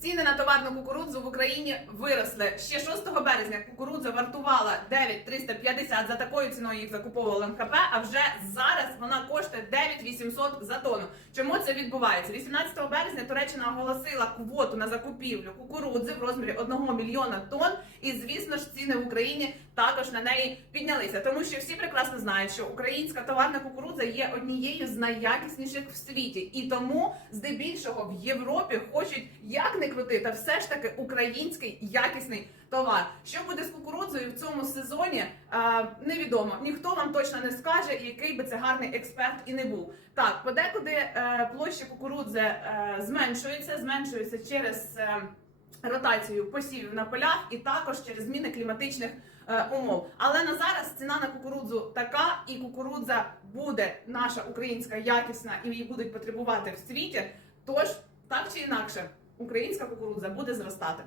Ціни на товарну кукурудзу в Україні виросли. Ще 6 березня кукурудза вартувала 9,350, за такою ціною їх закуповувала МХП, а вже зараз вона коштує 9,800 за тонну. Чому це відбувається? 18 березня Туреччина оголосила квоту на закупівлю кукурудзи в розмірі 1 мільйона тонн, і, звісно ж, ціни в Україні також на неї піднялися. Тому що всі прекрасно знають, що українська товарна кукурудза є однією з найякісніших в світі. І тому, здебільшого, в Європі хочуть, як не крути, та все ж таки український якісний товар. Що буде з кукурудзою в цьому сезоні, невідомо. Ніхто вам точно не скаже, який би це гарний експерт і не був. Так, подекуди площа кукурудзи зменшується через ротацію посівів на полях і також через зміни кліматичних умов. Але на зараз ціна на кукурудзу така, і кукурудза буде наша українська якісна, і її будуть потребувати в світі. Тож, так чи інакше, українська кукурудза буде зростати.